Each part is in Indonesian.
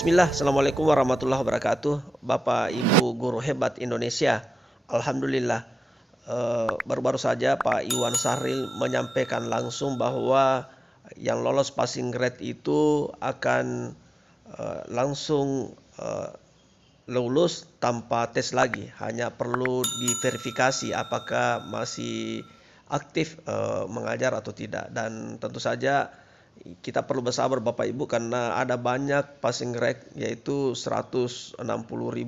Bismillah, Assalamualaikum warahmatullahi wabarakatuh. Bapak Ibu guru hebat Indonesia, Alhamdulillah. Baru-baru saja Pak Iwan Sahril menyampaikan langsung bahwa yang lolos passing grade itu akan langsung lulus tanpa tes lagi. Hanya perlu diverifikasi apakah masih aktif mengajar atau tidak. Dan tentu saja kita perlu bersabar Bapak Ibu karena ada banyak passing grade yaitu 160.000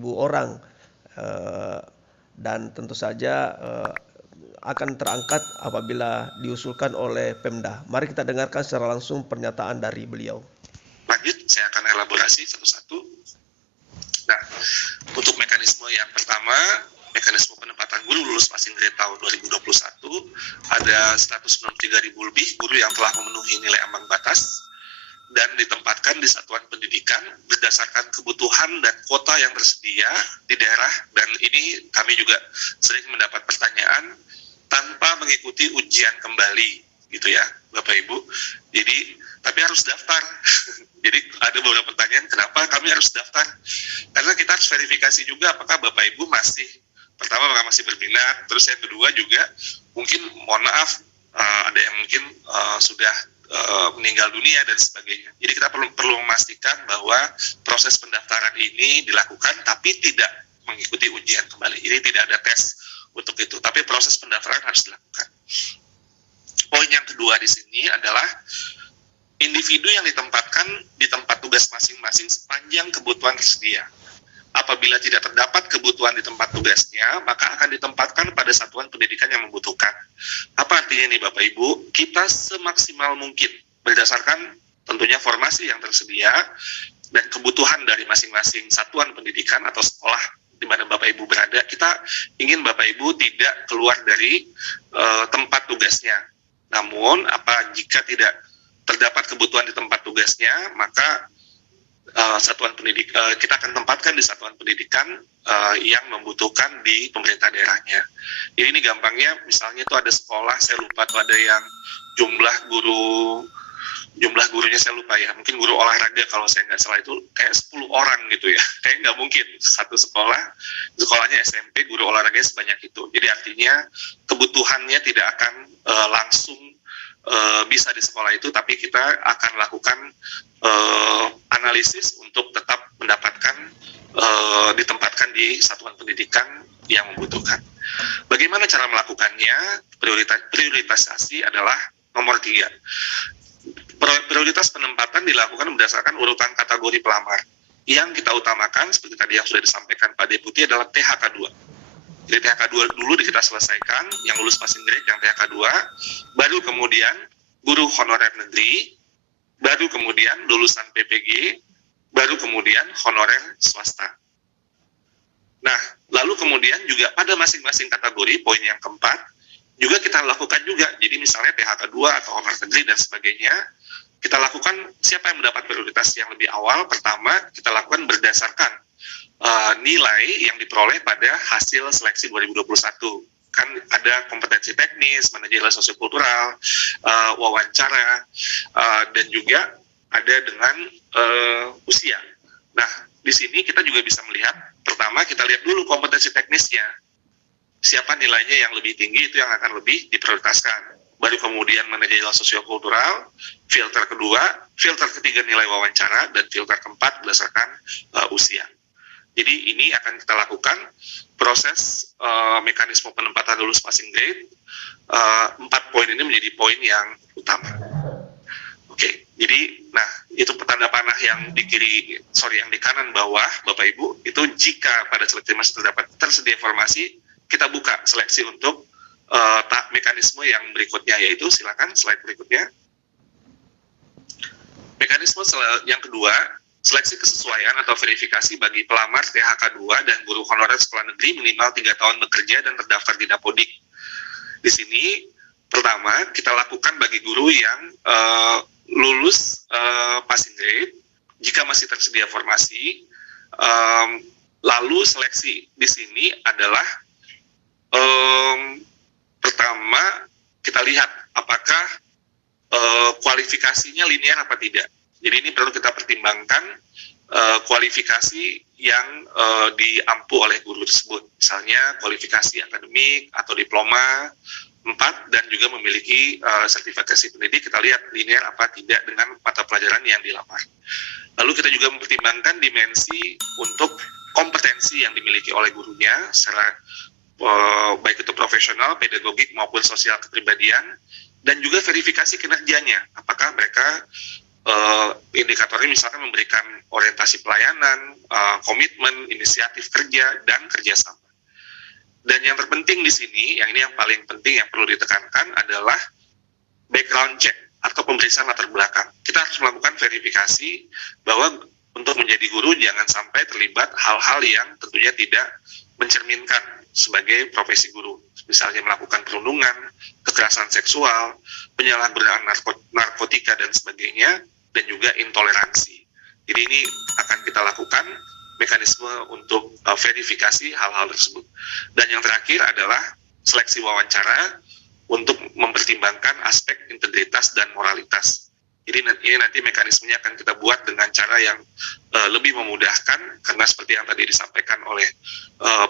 orang, dan tentu saja akan terangkat apabila diusulkan oleh Pemda. Mari kita dengarkan secara langsung pernyataan dari beliau. Lanjut, saya akan elaborasi satu-satu. Nah, untuk mekanisme yang pertama, mekanisme penempatan guru lulus passing grade tahun 2021, ada 193.000 lebih guru yang telah memenuhi nilai ambang batas dan ditempatkan di satuan pendidikan berdasarkan kebutuhan dan kuota yang tersedia di daerah, dan ini kami juga sering mendapat pertanyaan tanpa mengikuti ujian kembali gitu ya Bapak Ibu. Jadi tapi harus daftar. Jadi ada beberapa pertanyaan kenapa kami harus daftar, karena kita harus verifikasi juga apakah Bapak Ibu masih, pertama apakah masih berminat, terus yang kedua juga mungkin mohon maaf ada yang mungkin sudah meninggal dunia dan sebagainya. Jadi kita perlu memastikan bahwa proses pendaftaran ini dilakukan tapi tidak mengikuti ujian kembali. Jadi tidak ada tes untuk itu, tapi proses pendaftaran harus dilakukan. Poin yang kedua di sini adalah individu yang ditempatkan di tempat tugas masing-masing sepanjang kebutuhan tersedia. Apabila tidak terdapat kebutuhan di tempat tugasnya, maka akan ditempatkan pada satuan pendidikan yang membutuhkan. Apa artinya nih Bapak Ibu? Kita semaksimal mungkin berdasarkan tentunya formasi yang tersedia dan kebutuhan dari masing-masing satuan pendidikan atau sekolah di mana Bapak Ibu berada, kita ingin Bapak Ibu tidak keluar dari tempat tugasnya. Namun, jika tidak terdapat kebutuhan di tempat tugasnya, maka kita akan tempatkan di satuan pendidikan yang membutuhkan di pemerintah daerahnya. Jadi ini gampangnya, misalnya itu ada sekolah, saya lupa tuh ada yang jumlah gurunya saya lupa ya, mungkin guru olahraga kalau saya nggak salah itu kayak 10 orang gitu ya, kayak nggak mungkin satu sekolahnya SMP guru olahraganya sebanyak itu. Jadi artinya kebutuhannya tidak akan langsung bisa di sekolah itu, tapi kita akan lakukan analisis untuk tetap mendapatkan ditempatkan di satuan pendidikan yang membutuhkan. Bagaimana cara melakukannya? Prioritasasi adalah nomor 3. Prioritas penempatan dilakukan berdasarkan urutan kategori pelamar. Yang kita utamakan, seperti tadi yang sudah disampaikan Pak Deputi, adalah THK 2. Jadi THK 2 dulu kita selesaikan, yang lulus passing grade yang THK 2, baru kemudian guru honorer negeri, baru kemudian lulusan PPG, baru kemudian honorer swasta. Nah, lalu kemudian juga pada masing-masing kategori, poin yang keempat, juga kita lakukan juga. Jadi misalnya THK 2 atau honorer negeri dan sebagainya, kita lakukan siapa yang mendapat prioritas yang lebih awal. Pertama, kita lakukan berdasarkan nilai yang diperoleh pada hasil seleksi 2021. Kan ada kompetensi teknis, manajerial sosiokultural, wawancara, dan juga ada dengan usia. Nah, di sini kita juga bisa melihat, pertama kita lihat dulu kompetensi teknisnya. Siapa nilainya yang lebih tinggi, itu yang akan lebih diprioritaskan. Baru kemudian manajerial sosiokultural, filter ketiga nilai wawancara, dan filter keempat berdasarkan usia. Jadi ini akan kita lakukan proses mekanisme penempatan lulus passing grade. 4 poin ini menjadi poin yang utama. Oke, jadi nah itu tanda panah yang di kanan bawah Bapak Ibu, itu jika pada seleksi masih tersedia informasi, kita buka seleksi untuk mekanisme yang berikutnya, yaitu silakan slide berikutnya. Mekanisme yang kedua, seleksi kesesuaian atau verifikasi bagi pelamar THK 2 dan guru honorer sekolah negeri minimal 3 tahun bekerja dan terdaftar di Dapodik. Di sini, pertama, kita lakukan bagi guru yang lulus passing grade, jika masih tersedia formasi. Lalu seleksi di sini adalah pertama, kita lihat apakah kualifikasinya linear apa tidak. Jadi ini perlu kita pertimbangkan kualifikasi yang diampu oleh guru tersebut, misalnya kualifikasi akademik atau diploma 4 dan juga memiliki sertifikasi pendidik. Kita lihat linear apa tidak dengan mata pelajaran yang dilamar. Lalu kita juga mempertimbangkan dimensi untuk kompetensi yang dimiliki oleh gurunya secara baik itu profesional, pedagogik maupun sosial kepribadian, dan juga verifikasi kinerjanya. Apakah mereka indikatornya misalkan memberikan orientasi pelayanan, komitmen, inisiatif kerja, dan kerjasama. Dan yang terpenting di sini, yang ini yang paling penting yang perlu ditekankan adalah background check atau pemeriksaan latar belakang. Kita harus melakukan verifikasi bahwa untuk menjadi guru jangan sampai terlibat hal-hal yang tentunya tidak mencerminkan sebagai profesi guru. Misalnya melakukan perundungan, kekerasan seksual, penyalahgunaan narkotika dan sebagainya, dan juga intoleransi. Jadi ini akan kita lakukan mekanisme untuk verifikasi hal-hal tersebut. Dan yang terakhir adalah seleksi wawancara untuk mempertimbangkan aspek integritas dan moralitas. Jadi ini nanti mekanismenya akan kita buat dengan cara yang lebih memudahkan, karena seperti yang tadi disampaikan oleh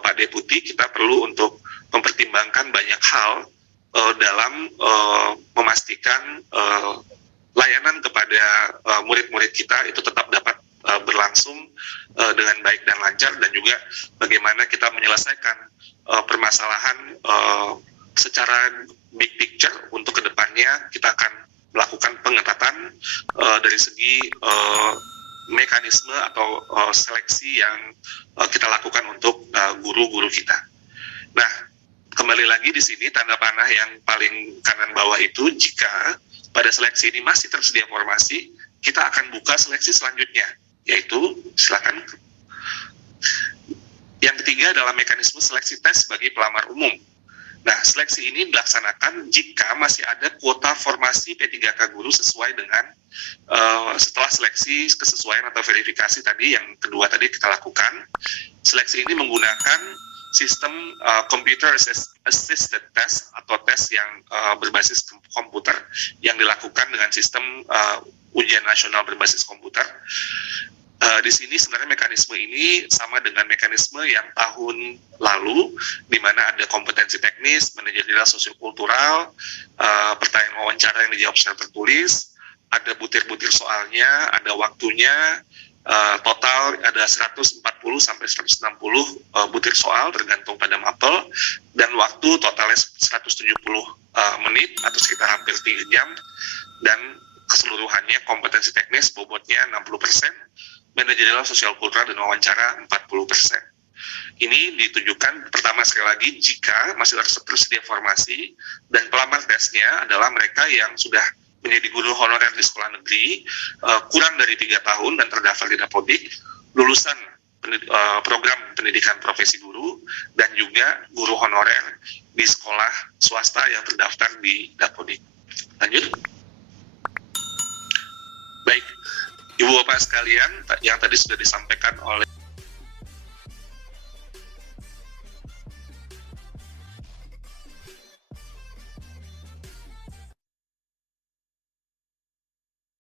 Pak Deputi, kita perlu untuk mempertimbangkan banyak hal dalam memastikan layanan kepada murid-murid kita itu tetap dapat berlangsung dengan baik dan lancar, dan juga bagaimana kita menyelesaikan permasalahan secara big picture. Untuk kedepannya kita akan melakukan pengetatan dari segi mekanisme atau seleksi yang kita lakukan untuk guru-guru kita. Nah, kembali lagi di sini tanda panah yang paling kanan bawah itu, jika pada seleksi ini masih tersedia formasi, kita akan buka seleksi selanjutnya, yaitu silakan. Yang ketiga adalah mekanisme seleksi tes bagi pelamar umum. Nah, seleksi ini dilaksanakan jika masih ada kuota formasi P3K guru sesuai dengan setelah seleksi kesesuaian atau verifikasi tadi yang kedua tadi kita lakukan. Seleksi ini menggunakan sistem computer assisted test atau tes yang berbasis komputer yang dilakukan dengan sistem ujian nasional berbasis komputer. Di sini sebenarnya mekanisme ini sama dengan mekanisme yang tahun lalu, di mana ada kompetensi teknis, manajerial sosiokultural, pertanyaan wawancara yang dijawab secara tertulis, ada butir-butir soalnya, ada waktunya, total ada 140 sampai 160 butir soal tergantung pada mapel, dan waktu totalnya 170 menit atau sekitar hampir 3 jam, dan keseluruhannya kompetensi teknis bobotnya 60%, manajerial sosial kultural dan wawancara 40%. Ini ditujukan pertama sekali lagi jika masih tersedia formasi dan pelamar tesnya adalah mereka yang sudah menjadi guru honorer di sekolah negeri kurang dari 3 tahun dan terdaftar di Dapodik, lulusan program pendidikan profesi guru, dan juga guru honorer di sekolah swasta yang terdaftar di Dapodik. Lanjut. Baik, Ibu Bapak sekalian, yang tadi sudah disampaikan oleh